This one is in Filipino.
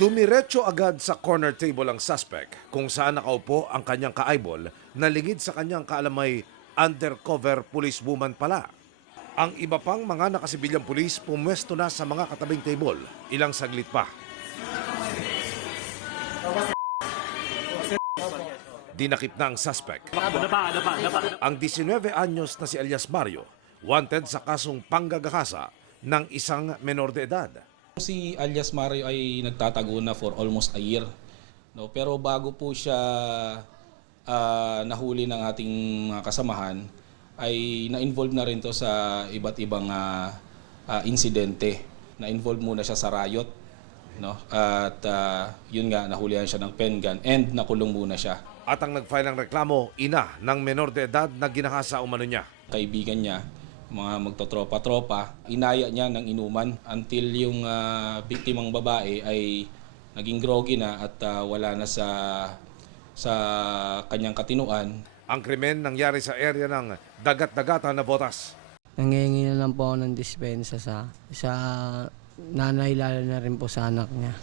Dumiretso agad sa corner table ang suspect kung saan nakaupo ang kanyang ka-eyeball na lingid sa kanyang kaalamay undercover policewoman pala. Ang iba pang mga nakasibilyang pulis pumwesto na sa mga katabing table. Ilang saglit pa. Dinakip na ang suspect. Ang 19 anyos na si alias Mario, wanted sa kasong panggagahasa ng isang menor de edad. Si alias Mario ay nagtatago na for almost a year. No? Pero bago po siya nahuli ng ating mga kasamahan, ay na-involve na rin to sa iba't ibang insidente. Na-involve muna siya sa riot. No? At yun nga, nahulihan siya ng pen gun and nakulong muna siya. At ang nag-file ng reklamo, ina ng menor de edad na ginahasa umano niya. Kaibigan niya, mga magtotropa-tropa, inaya niya ng inuman until yung biktimang babae ay naging groggy na at wala na sa kanyang katinuan. Ang krimen nangyari sa area ng Dagat-Dagatan na Botas. Nangihingi na lang po ako ng dispensa sa nanay, lalo na rin po sa anak niya.